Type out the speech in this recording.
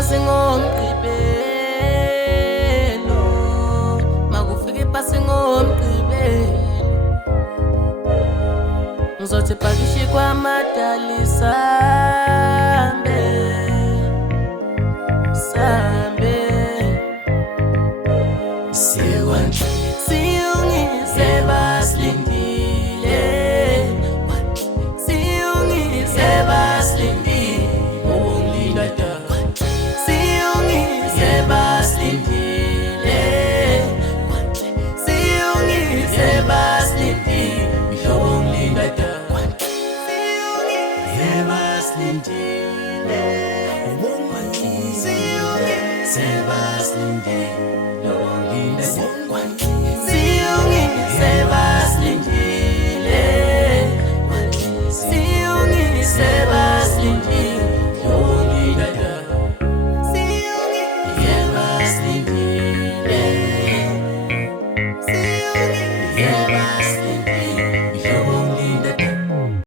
ipasi ngomgqibelo, makufika ipasi ngomgqibelo, ngizothi pakishe kwamadali sambe, sambe. Siyungise basilindile, siyungise basilindile, ungilila da. Siyungise basilindile, siyungise basilindile, ungilila da. Siyungise basilindile, siyungise basilindile.